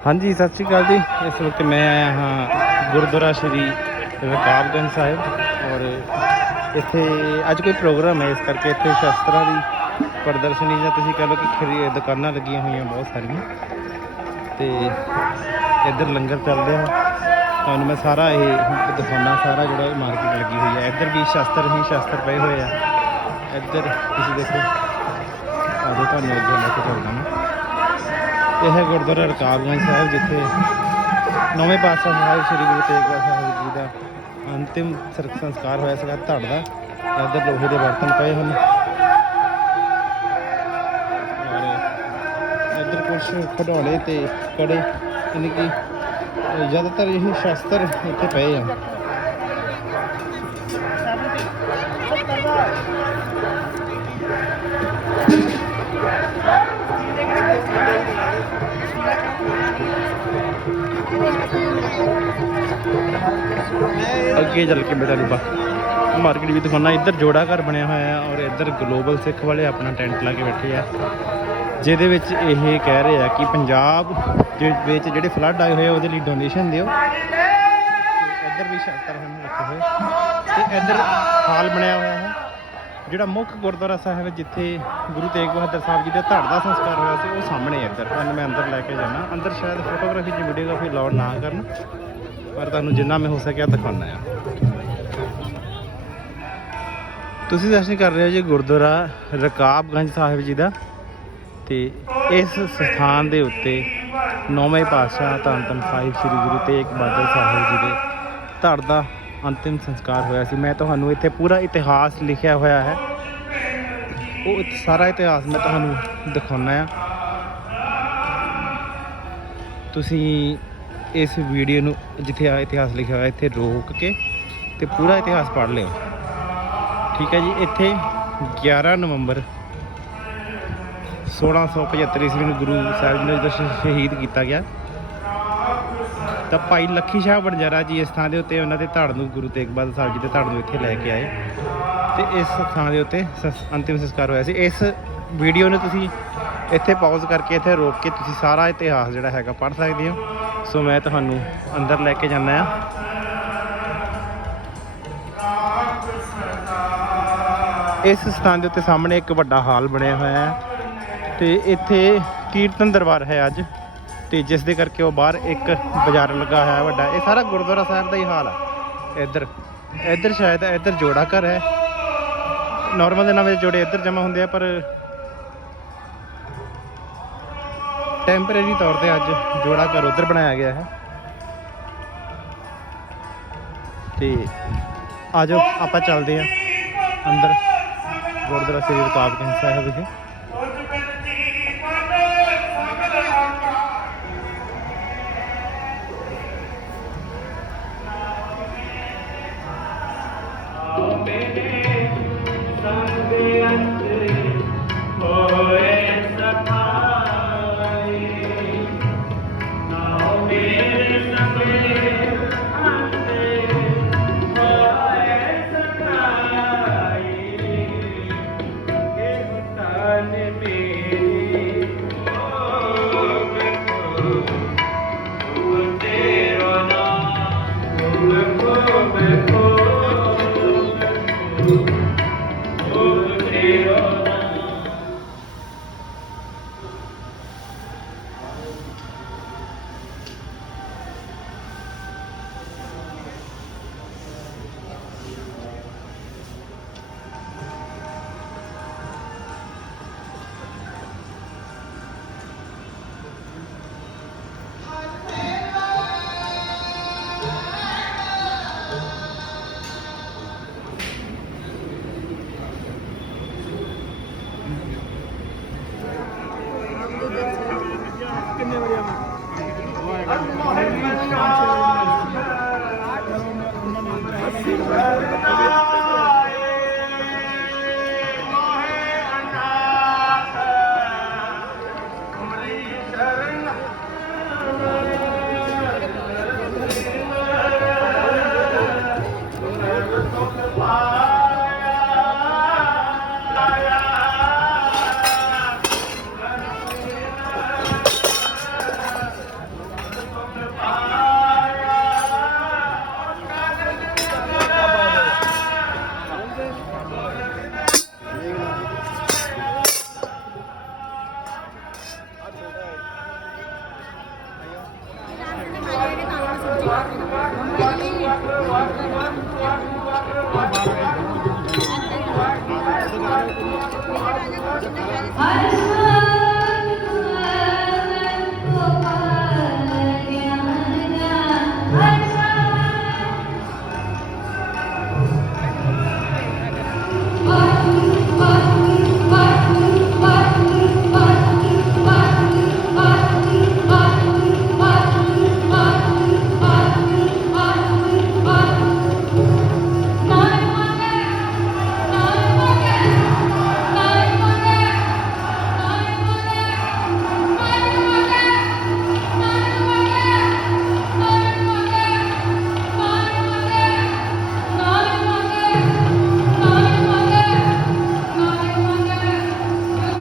ਹਾਂਜੀ, ਸਤਿ ਸ਼੍ਰੀ ਅਕਾਲ ਜੀ। ਇਸ ਵਕਤ ਮੈਂ ਆਇਆ ਹਾਂ ਗੁਰਦੁਆਰਾ ਸ਼੍ਰੀ ਰਕਾਬਗੰਜ ਸਾਹਿਬ ਔਰ ਇੱਥੇ ਅੱਜ ਕੋਈ ਪ੍ਰੋਗਰਾਮ ਹੈ, ਇਸ ਕਰਕੇ ਇੱਥੇ ਸ਼ਸਤਰਾਂ ਦੀ ਪ੍ਰਦਰਸ਼ਨੀ ਜਾਂ ਤੁਸੀਂ ਕਹ ਲਓ ਕਿ ਦੁਕਾਨਾਂ ਲੱਗੀਆਂ ਹੋਈਆਂ ਬਹੁਤ ਸਾਰੀਆਂ। ਤੇ ਇੱਧਰ ਲੰਗਰ ਚੱਲ ਰਿਹਾ। ਤੁਹਾਨੂੰ ਮੈਂ ਸਾਰਾ ਇਹ ਦੁਕਾਨਾਂ ਸਾਰਾ ਜਿਹੜਾ ਮਾਰਕੀਟ ਲੱਗੀ ਹੋਈ ਹੈ। ਇੱਧਰ ਵੀ ਸ਼ਸਤਰ ਹੀ ਸ਼ਸਤਰ ਪਏ ਹੋਏ ਆ। ਇੱਧਰ ਤੁਸੀਂ ਦੇਖੋ ਆਜੋ ਤੁਹਾਨੂੰ ਅੱਗੇ ਲੈ ਕੇ ਚੱਲਦਾ ਮੈਂ। ਇਹ ਹੈ ਗੁਰਦੁਆਰਾ ਰਕਾਬਗੰਜ ਸਾਹਿਬ, ਜਿੱਥੇ ਨੌਵੇਂ ਪਾਤਸ਼ਾਹ ਸਾਹਿਬ ਸ੍ਰੀ ਗੁਰੂ ਤੇਗ ਬਹਾਦਰ ਸਾਹਿਬ ਜੀ ਦਾ ਅੰਤਿਮ ਸੰਸਕਾਰ ਹੋਇਆ ਸੀਗਾ। ਧੜ ਦਾ, ਇੱਧਰ ਲੋਹੇ ਦੇ ਬਰਤਨ ਪਏ ਹਨ। ਔਰ ਇੱਧਰ ਕੁਝ ਖਿਡੌਣੇ ਤੇ ਕੜੇ, ਯਾਨੀ ਕਿ ਜ਼ਿਆਦਾਤਰ ਇਹ ਸ਼ਸਤਰ ਇੱਥੇ ਪਏ ਆ। ਅੱਗੇ ਚੱਲ ਕੇ ਬੇਟਾ ਡੁੱਬਾ ਮਾਰਕੀਟ ਵੀ ਦਿਖਾਉਣਾ, ਇੱਧਰ ਜੋੜਾ ਘਰ ਬਣਿਆ ਹੋਇਆ ਹੈ ਔਰ ਇੱਧਰ ਗਲੋਬਲ ਸਿੱਖ ਵਾਲੇ ਆਪਣਾ ਟੈਂਟ ਲਾ ਕੇ ਬੈਠੇ ਆ। ਜਿਹਦੇ ਵਿੱਚ ਇਹ ਕਹਿ ਰਹੇ ਆ ਕਿ ਪੰਜਾਬ ਦੇ ਵਿੱਚ ਜਿਹੜੇ ਫਲੱਡ ਆਏ ਹੋਏ ਆ, ਉਹਦੇ ਲਈ ਡੋਨੇਸ਼ਨ ਦਿਓ। ਇੱਧਰ ਵੀ ਸ਼ਸਤਰ ਹਨ ਰੱਖੇ ਹੋਏ। ਤੇ ਇੱਧਰ ਹਾਲ ਬਣਿਆ ਹੋਇਆ ਹੈ। ਜਿਹੜਾ ਮੁੱਖ ਗੁਰਦੁਆਰਾ ਸਾਹਿਬ ਹੈ, ਜਿੱਥੇ ਗੁਰੂ ਤੇਗ ਬਹਾਦਰ ਸਾਹਿਬ ਜੀ ਦੇ ਧੜ ਦਾ ਸੰਸਕਾਰ ਹੋਇਆ ਸੀ, ਉਹ ਸਾਹਮਣੇ ਹੈ ਇੱਧਰ। ਤੁਹਾਨੂੰ ਮੈਂ ਅੰਦਰ ਲੈ ਕੇ ਜਾਣਾ। ਅੰਦਰ ਸ਼ਾਇਦ ਫੋਟੋਗ੍ਰਾਫੀ ਦੀ ਵੀਡੀਓਗ੍ਰਾਫੀ ਅਲਾਉਡ ਨਾ ਕਰਨ, ਪਰ ਤੁਹਾਨੂੰ ਜਿੰਨਾ ਮੈਂ ਹੋ ਸਕਿਆ ਦਿਖਾਉਣਾ ਆ। ਤੁਸੀਂ ਦਰਸ਼ਨ ਕਰ ਰਹੇ ਹੋ ਜੀ, ਗੁਰਦੁਆਰਾ ਰਕਾਬਗੰਜ ਸਾਹਿਬ ਜੀ ਦਾ, ਤੇ ਇਸ ਸਥਾਨ ਦੇ ਉੱਤੇ ਨੌਵੇਂ ਪਾਤਸ਼ਾਹ ਧੰਨ ਧੰਨ ਸਾਹਿਬ ਸ੍ਰੀ ਗੁਰੂ ਤੇਗ ਬਹਾਦਰ ਸਾਹਿਬ ਜੀ ਦੇ ਧੜ ਦਾ ਅੰਤਿਮ ਸੰਸਕਾਰ ਹੋਇਆ ਸੀ। ਮੈਂ ਤੁਹਾਨੂੰ ਇੱਥੇ ਪੂਰਾ ਇਤਿਹਾਸ ਲਿਖਿਆ ਹੋਇਆ ਹੈ। ਉਹ ਸਾਰਾ ਇਤਿਹਾਸ ਮੈਂ ਤੁਹਾਨੂੰ ਦਿਖਾਉਣਾ ਆ। ਤੁਸੀਂ ਇਸ ਵੀਡੀਓ ਨੂੰ ਜਿੱਥੇ ਆ ਇਤਿਹਾਸ ਲਿਖਿਆ ਹੋਇਆ, ਇੱਥੇ ਰੋਕ ਕੇ ਤੇ ਪੂਰਾ ਇਤਿਹਾਸ ਪੜ੍ਹ ਲਿਓ। ਠੀਕ ਹੈ ਜੀ, ਇੱਥੇ 11 ਨਵੰਬਰ 1675 ਈਸਵੀ ਨੂੰ ਗੁਰੂ ਸਾਹਿਬ ਜੀ ਨੂੰ ਜਦੋਂ ਸ਼ਹੀਦ ਕੀਤਾ ਗਿਆ। ਤਾਂ ਭਾਈ ਲੱਖੀ ਸ਼ਾਹ ਬਣਜਾਰਾ ਜੀ ਇਸ ਥਾਂ ਦੇ ਉੱਤੇ ਉਹਨਾਂ ਦੇ ਧੜ ਨੂੰ ਗੁਰੂ ਤੇਗ ਬਹਾਦਰ ਸਾਹਿਬ ਜੀ ਦੇ ਧੜ ਨੂੰ ਇੱਥੇ ਲੈ ਕੇ ਆਏ। ਤੇ ਇਸ ਥਾਂ ਦੇ ਉੱਤੇ ਸੰਸ- ਅੰਤਿਮ ਸੰਸਕਾਰ ਹੋਇਆ ਸੀ। ਇਸ ਵੀਡੀਓ ਨੂੰ ਤੁਸੀਂ ਇੱਥੇ ਪਾਜ਼ ਕਰਕੇ ਇੱਥੇ ਰੋਕ ਕੇ ਤੁਸੀਂ ਸਾਰਾ ਇਤਿਹਾਸ ਜਿਹੜਾ ਹੈਗਾ ਪੜ੍ਹ ਸਕਦੇ ਹੋ। ਸੋ ਮੈਂ ਤੁਹਾਨੂੰ ਅੰਦਰ ਲੈ ਕੇ ਜਾਂਦਾ ਆ ਇਸ ਸਥਾਨ ਦੇ ਉੱਤੇ ਸਾਹਮਣੇ ਇੱਕ ਵੱਡਾ ਹਾਲ ਬਣਿਆ ਹੋਇਆ ਹੈ। ਤੇ ਇੱਥੇ ਕੀਰਤਨ ਦਰਬਾਰ ਹੈ ਅੱਜ। ਤੇ ਜਿਸ ਦੇ ਕਰਕੇ ਉਹ ਬਾਹਰ ਇੱਕ ਬਾਜ਼ਾਰ ਲੱਗਾ ਹੋਇਆ ਹੈ ਵੱਡਾ। ਇਹ ਸਾਰਾ ਗੁਰਦੁਆਰਾ ਸਾਹਿਬ ਦਾ ਹੀ ਹਾਲ ਹੈ ਇੱਧਰ ਇੱਧਰ ਸ਼ਾਇਦ ਇੱਧਰ ਜੋੜਾ ਘਰ ਹੈ। ਨਾਰਮਲ ਦਿਨਾਂ ਵਿੱਚ ਜੋੜੇ ਇੱਧਰ ਜਮਾ ਹੁੰਦੇ ਆ, ਪਰ ਟੈਂਪਰੇਰੀ ਤੌਰ ਤੇ ਅੱਜ ਜੋੜਾ ਘਰ ਉੱਧਰ ਬਣਾਇਆ ਗਿਆ ਹੈ। ਤੇ ਆਜੋ, ਆਪਾਂ ਚੱਲਦੇ ਆ ਅੰਦਰ ਗੁਰਦੁਆਰਾ ਸ੍ਰੀ ਰਕਾਬਗੰਜ ਸਾਹਿਬ ਵਿਖੇ। Thank you. Ayrıca